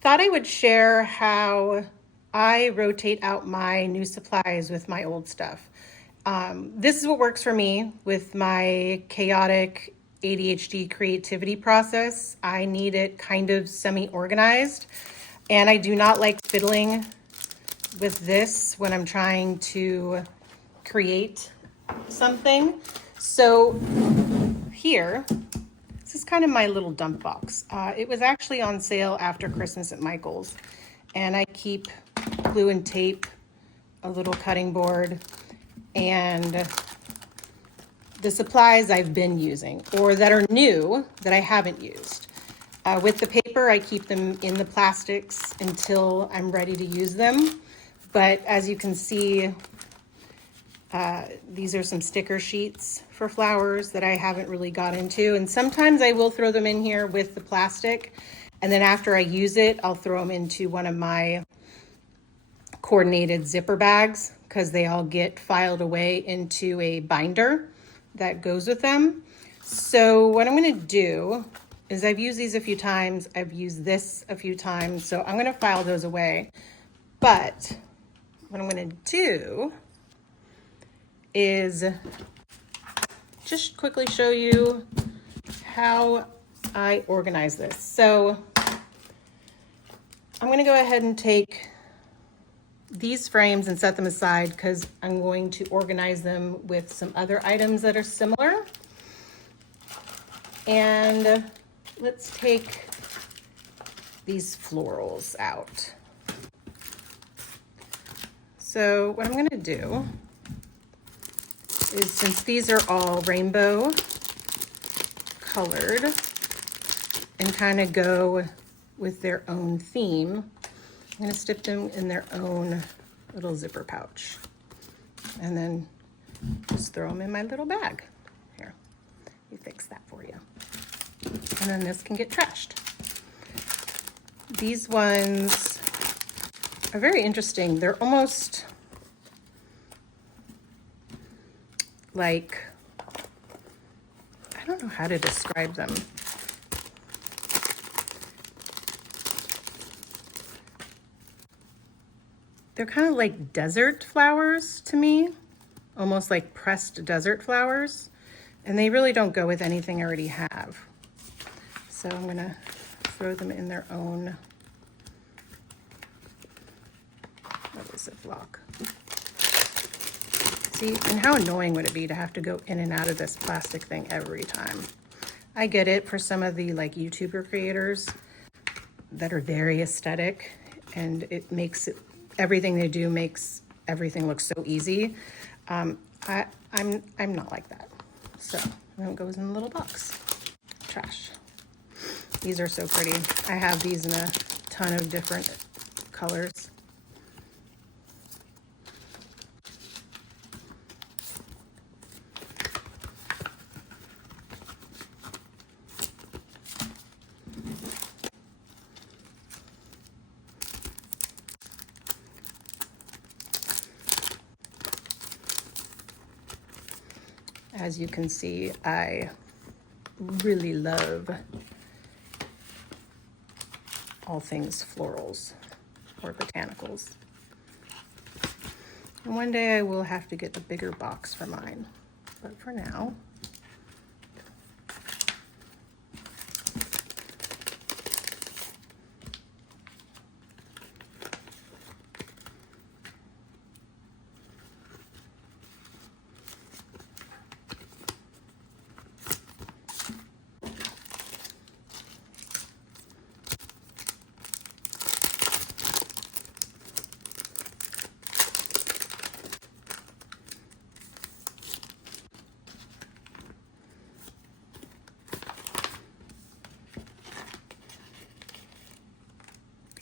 Thought I would share how I rotate out my new supplies with my old stuff. This is what works for me with my chaotic ADHD creativity process. I need it kind of semi-organized, and I do not like fiddling with this when I'm trying to create something. So here, this is kind of my little dump box. It was actually on sale after Christmas at Michael's, and I keep glue and tape, a little cutting board, and the supplies I've been using or that are new that I haven't used. With the paper, I keep them in the plastics until I'm ready to use them. But as you can see, these are some sticker sheets for flowers that I haven't really got into. And sometimes I will throw them in here with the plastic. And then after I use it, I'll throw them into one of my coordinated zipper bags because they all get filed away into a binder that goes with them. So what I'm going to do is I've used these a few times. I've used this a few times. So I'm going to file those away. But what I'm going to do is just quickly show you how I organize this. So I'm going to go ahead and take these frames and set them aside because I'm going to organize them with some other items that are similar. And let's take these florals out. So what I'm going to do is, since these are all rainbow colored and kind of go with their own theme, I'm going to stick them in their own little zipper pouch and then just throw them in my little bag. Here, let me fix that for you. And then this can get trashed. These ones are very interesting. They're almost like, I don't know how to describe them. They're kind of like desert flowers to me, almost like pressed desert flowers, and they really don't go with anything I already have. So I'm gonna throw them in their own, what is it, block. See, and how annoying would it be to have to go in and out of this plastic thing every time? I get it for some of the like YouTuber creators that are very aesthetic, and it makes it, everything they do makes everything look so easy. I'm not like that. So it goes in a little box. Trash. These are so pretty. I have these in a ton of different colors. As you can see, I really love all things florals or botanicals. And one day I will have to get a bigger box for mine, but for now,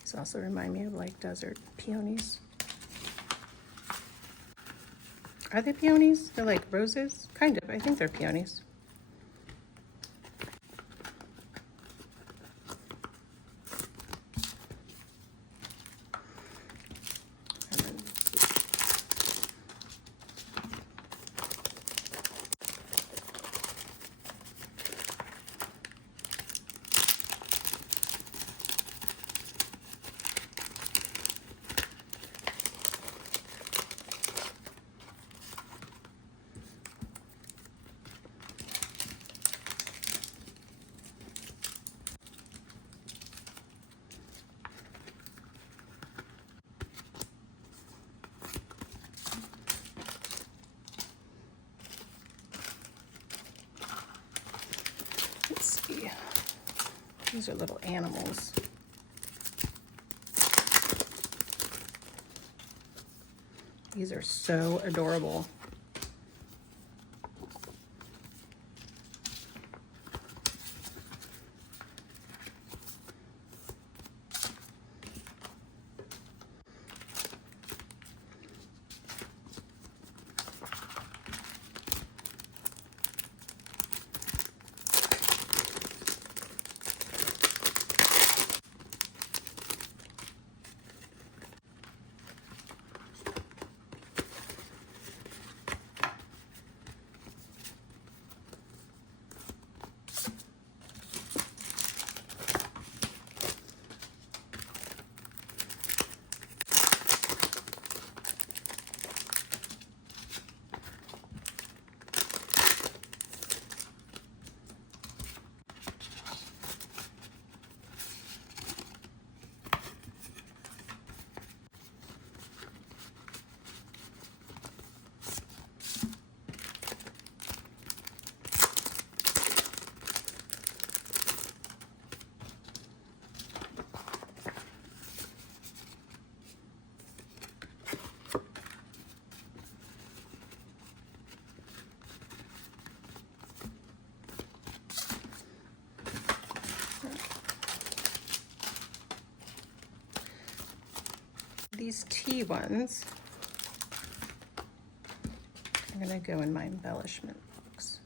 these also remind me of like desert peonies. Are they peonies? They're like roses? Kind of, I think they're peonies. These are little animals. These are so adorable. These tea ones are going to go in my embellishment box.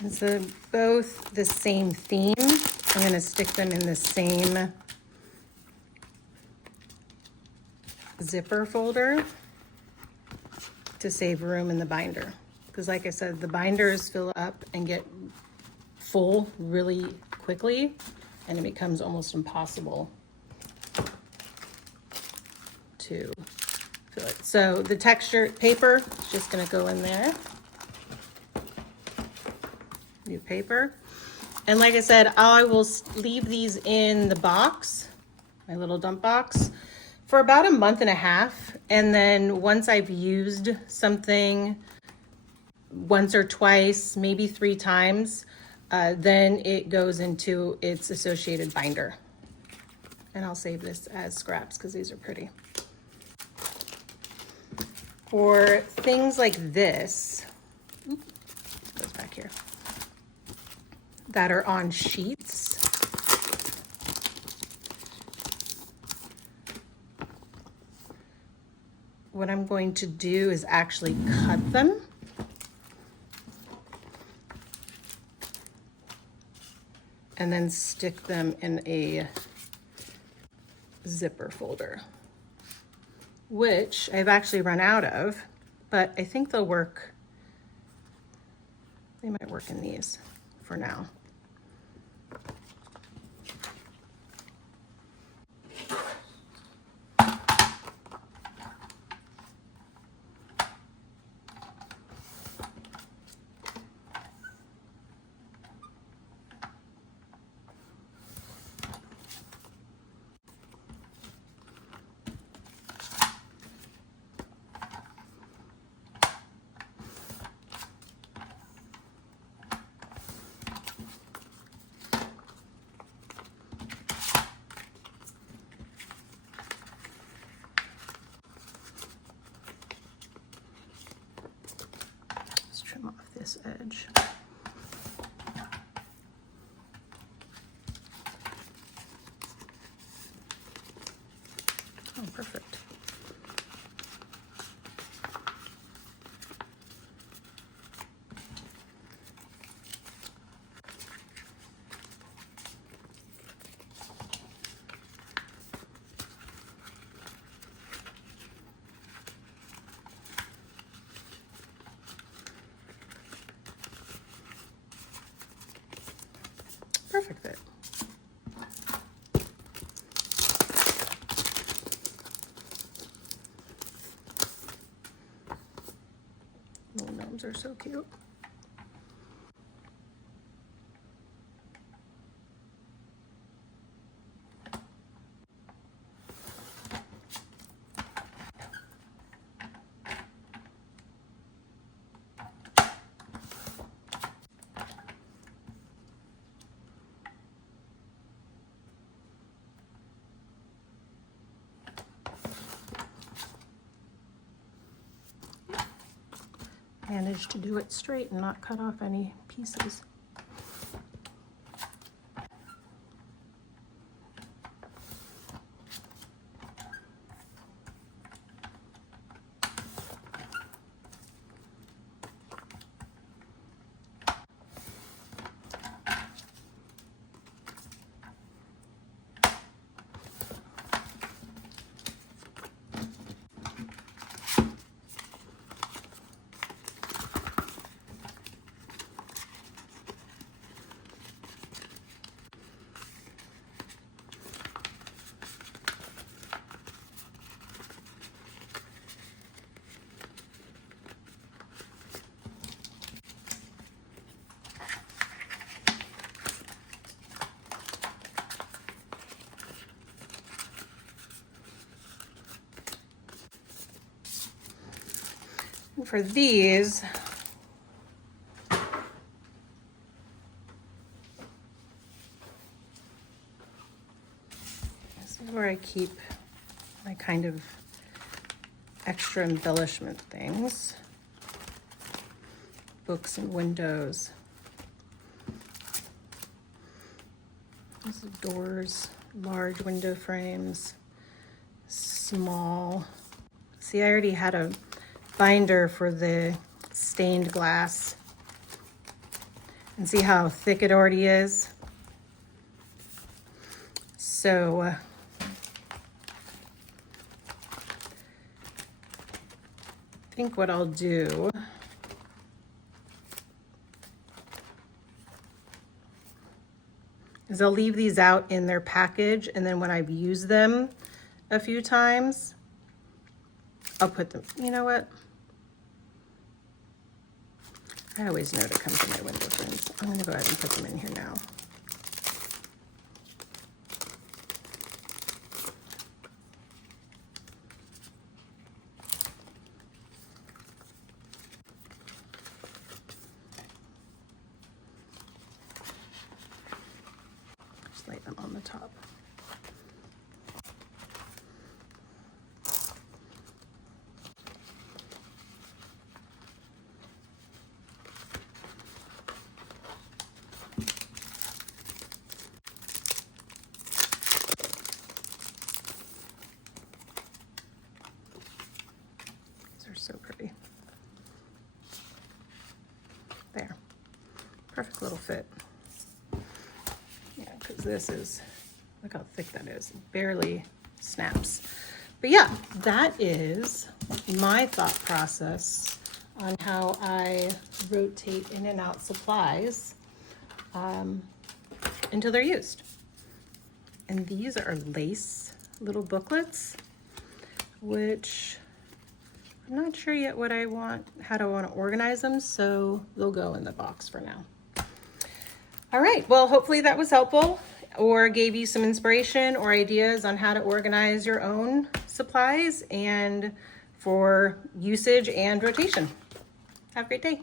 And so both the same theme. I'm going to stick them in the same zipper folder to save room in the binder. Because like I said, the binders fill up and get full really quickly, and it becomes almost impossible to fill it. So the texture paper is just going to go in there. New paper. And like I said, I will leave these in the box, my little dump box, for about a month and a half. And then once I've used something once or twice, maybe 3 times, then it goes into its associated binder. And I'll save this as scraps because these are pretty. For things like this, goes back here, that are on sheets, what I'm going to do is actually cut them and then stick them in a zipper folder, which I've actually run out of, but I think they'll work. They might work in these for now. Trim off this edge. Oh, perfect. Perfect fit. Little gnomes ones are so cute. Managed to do it straight and not cut off any pieces. For these, this is where I keep my kind of extra embellishment things, books and windows. These are doors, large window frames, small. See, I already had a binder for the stained glass, and see how thick it already is. So I think what I'll do is I'll leave these out in their package, and then when I've used them a few times, I'll put them, you know what? I always know to come to my window frames. I'm gonna go ahead and put them in here now. Just lay them on the top. So pretty. There, perfect little fit. Yeah, because this is, look how thick that is. It barely snaps. But yeah, that is my thought process on how I rotate in and out supplies until they're used. And these are lace little booklets, which I'm not sure yet what I want, how do I want to organize them, so they'll go in the box for now. All right, well, hopefully that was helpful or gave you some inspiration or ideas on how to organize your own supplies and for usage and rotation. Have a great day.